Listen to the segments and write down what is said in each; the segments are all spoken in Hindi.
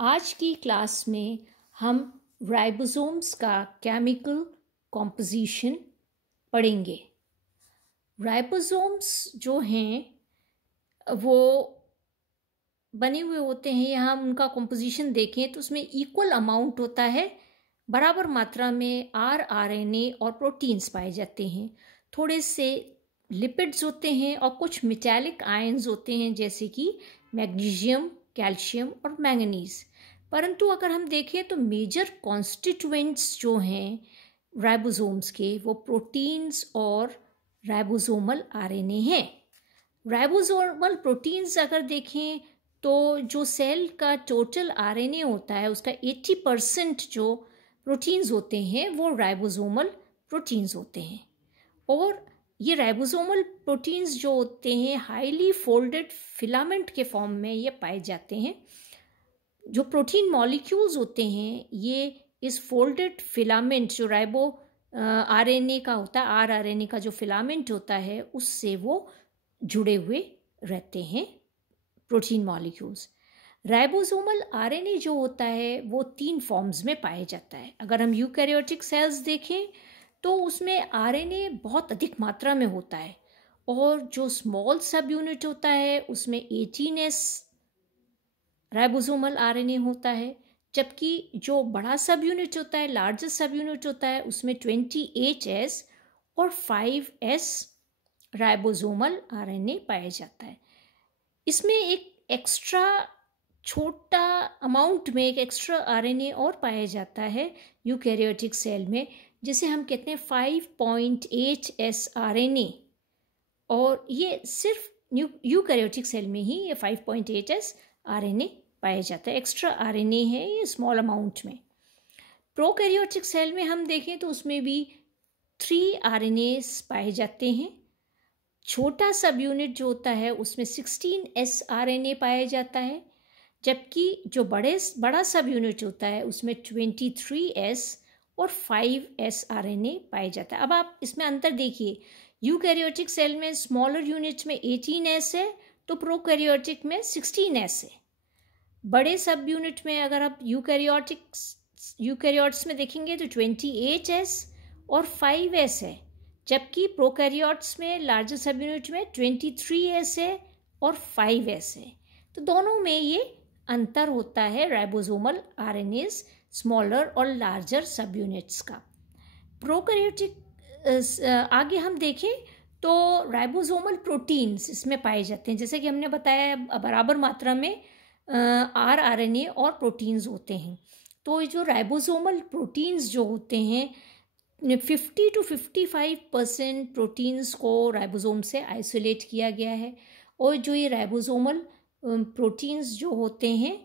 आज की क्लास में हम राइबोसोम्स का केमिकल कॉम्पोजिशन पढ़ेंगे। राइबोसोम्स जो हैं वो बने हुए होते हैं, यहाँ हम उनका कॉम्पोजिशन देखें तो उसमें इक्वल अमाउंट होता है, बराबर मात्रा में आरएनए और प्रोटीन्स पाए जाते हैं। थोड़े से लिपिड्स होते हैं और कुछ मेटालिक आयंस होते हैं जैसे कि मैग्नीशियम, कैल्शियम और मैंगनीज। परंतु अगर हम देखें तो मेजर कॉन्स्टिट्यूएंट्स जो हैं राइबोसोम्स के वो प्रोटीन्स और राइबोसोमल आरएनए हैं। राइबोसोमल प्रोटीन्स अगर देखें तो जो सेल का टोटल आरएनए होता है उसका 80% जो प्रोटीन्स होते हैं वो राइबोसोमल प्रोटीन्स होते हैं। और ये राइबोसोमल प्रोटीन्स जो होते हैं हाईली फोल्डेड फिलामेंट के फॉर्म में ये पाए जाते हैं। जो प्रोटीन मॉलिक्यूल्स होते हैं ये इस फोल्डेड फिलामेंट जो राइबो आरएनए का होता है, आरएनए का जो फिलामेंट होता है उससे वो जुड़े हुए रहते हैं प्रोटीन मॉलिक्यूल्स। राइबोसोमल आरएनए जो होता है वो 3 फॉर्म्स में पाया जाता है। अगर हम यूकैरियोटिक सेल्स देखें तो उसमें आरएनए बहुत अधिक मात्रा में होता है और जो स्मॉल सब यूनिट होता है उसमें 18S राइबोसोमल आरएनए होता है, जबकि जो बड़ा सब यूनिट होता है, लार्जेस्ट सब यूनिट होता है, उसमें 28S और 5S राइबोसोमल आरएनए पाया जाता है। इसमें एक एक्स्ट्रा छोटा अमाउंट में एक एक्स्ट्रा आरएनए और पाया जाता है यूकैरियोटिक सेल में, जिसे हम कहते हैं 5.8S आरएनए। और ये सिर्फ यूकैरियोटिक सेल में ही ये 5.8S आरएनए पाया जाता है। एक्स्ट्रा आरएनए है ये स्मॉल अमाउंट में। प्रोकैरियोटिक सेल में हम देखें तो उसमें भी 3 आरएनए पाए जाते हैं। छोटा सब यूनिट जो होता है उसमें 16S आरएनए पाया जाता है, जबकि जो बड़ा सब यूनिट होता है उसमें 23S और 5S आरएनए पाया जाता है। अब आप इसमें अंतर देखिए, यूकैरियोटिक सेल में स्मॉलर यूनिट में 18S है तो प्रोकैरियोटिक में 16S है। बड़े सब यूनिट में अगर आप यूकैरियोट्स में देखेंगे तो 28S और 5S है, जबकि प्रोकैरियोट्स में लार्जर सब यूनिट में 23S है और 5S है। तो दोनों में ये अंतर होता है राइबोसोमल आरएनएस स्मॉलर और लार्जर सब यूनिट्स का। प्रोकैरियोटिक आगे हम देखें तो राइबोसोमल प्रोटीन्स इसमें पाए जाते हैं। जैसे कि हमने बताया बराबर मात्रा में आरएनए और प्रोटीन्स होते हैं। तो जो राइबोसोमल प्रोटीन्स जो होते हैं 50 to 55% प्रोटीन्स को राइबोसोम से आइसोलेट किया गया है। और जो ये राइबोसोमल प्रोटीन्स जो होते हैं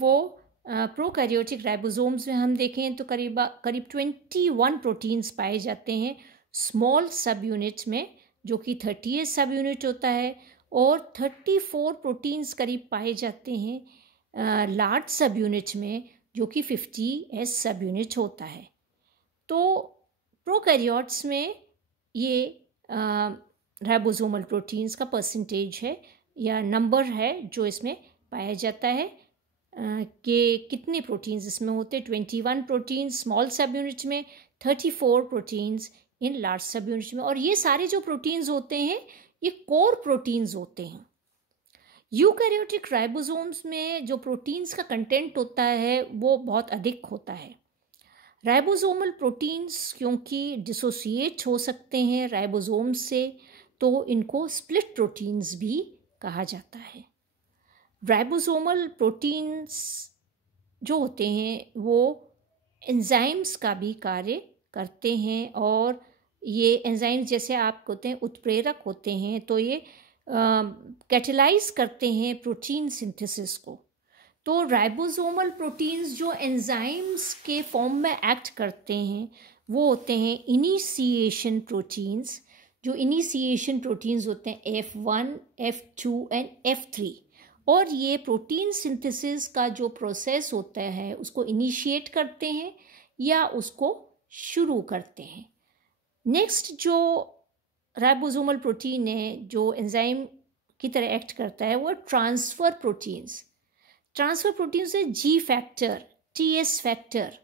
वो प्रोकैरियोटिक राइबोसोम्स में हम देखें तो करीब 21 प्रोटीन्स पाए जाते हैं स्मॉल सब यूनिट में, जो कि 30S सब यूनिट होता है, और 34 प्रोटीन्स करीब पाए जाते हैं लार्ज सब यूनिट में, जो कि 50S सब यूनिट होता है। तो प्रोकैरियोट्स में ये राइबोसोमल प्रोटीन्स का परसेंटेज है या नंबर है जो इसमें पाया जाता है कि कितने प्रोटीन्स इसमें होते हैं। 21 प्रोटीन्स स्मॉल सब यूनिट में, 34 प्रोटीन्स इन लार्ज सब यूनिट में। और ये सारे जो प्रोटीन्स होते हैं ये कोर प्रोटीन्स होते हैं। यूकैरियोटिक राइबोसोम्स में जो प्रोटीन्स का कंटेंट होता है वो बहुत अधिक होता है। राइबोसोमल प्रोटीन्स क्योंकि डिसोसिएट हो सकते हैं राइबोसोम से, तो इनको स्प्लिट प्रोटीन्स भी कहा जाता है। राइबोसोमल प्रोटीन्स जो होते हैं वो एंजाइम्स का भी कार्य करते हैं, और ये एंजाइम्स जैसे आप कहते हैं उत्प्रेरक होते हैं, तो ये कैटेलाइज करते हैं प्रोटीन सिंथेसिस को। तो राइबोसोमल प्रोटीन्स जो एंजाइम्स के फॉर्म में एक्ट करते हैं वो होते हैं इनिशिएशन प्रोटीन्स। जो इनिशिएशन प्रोटीन्स होते हैं F1, F2 एंड F3। और ये प्रोटीन सिंथेसिस का जो प्रोसेस होता है उसको इनिशिएट करते हैं या उसको शुरू करते हैं। नेक्स्ट जो राइबोसोमल प्रोटीन है जो एंजाइम की तरह एक्ट करता है वो ट्रांसफ़र प्रोटीन्स। ट्रांसफ़र प्रोटीन्स है जी फैक्टर, टीएस फैक्टर,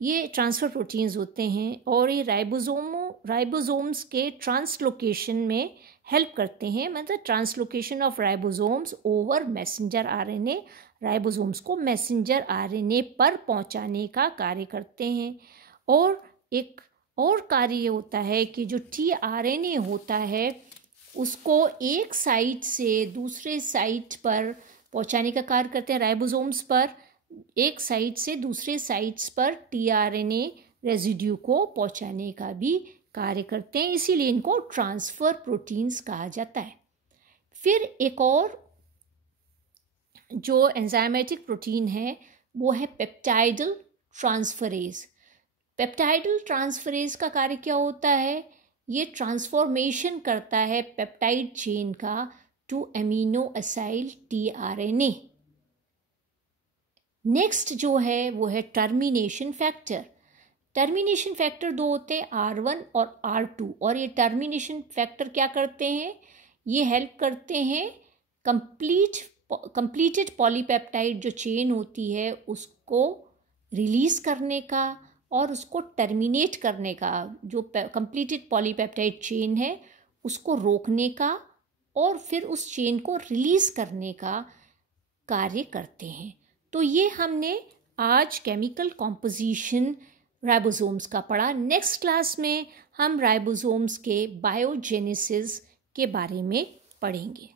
ये ट्रांसफ़र प्रोटीन्स होते हैं और ये राइबोसोम्स के ट्रांसलोकेशन में हेल्प करते हैं। मतलब translocation of ribosomes over messenger RNA, ribosomes को मैसेंजर आरएनए पर पहुंचाने का कार्य करते हैं। और एक और कार्य होता है कि जो टीआरएनए होता है उसको एक साइट से दूसरे साइट पर पहुंचाने का कार्य करते हैं। राइबोसोम्स पर एक साइट से दूसरे साइट्स पर टीआरएनए रेजिड्यू को पहुंचाने का भी कार्य करते हैं, इसीलिए इनको ट्रांसफ़र प्रोटीन्स कहा जाता है। फिर एक और जो एंजाइमेटिक प्रोटीन है वो है पेप्टाइडल ट्रांसफरेज। पेप्टाइडल ट्रांसफरेज का कार्य क्या होता है? ये ट्रांसफॉर्मेशन करता है पेप्टाइड चेन का to amino acyl tRNA. Next जो है वो है टर्मिनेशन फैक्टर। टर्मिनेशन फैक्टर दो होते हैं, R1 और R2, और ये टर्मिनेशन फैक्टर क्या करते हैं? ये हेल्प करते हैं कंप्लीटेड पॉलीपेप्टाइड जो चेन होती है उसको रिलीज करने का और उसको टर्मिनेट करने का, जो कंप्लीटेड पॉलीपेप्टाइड चेन है उसको रोकने का और फिर उस चेन को रिलीज करने का कार्य करते हैं। तो ये हमने आज केमिकल कॉम्पोजिशन राइबोसोम्स का पढ़ा। नेक्स्ट क्लास में हम राइबोसोम्स के बायोजेनेसिस के बारे में पढ़ेंगे।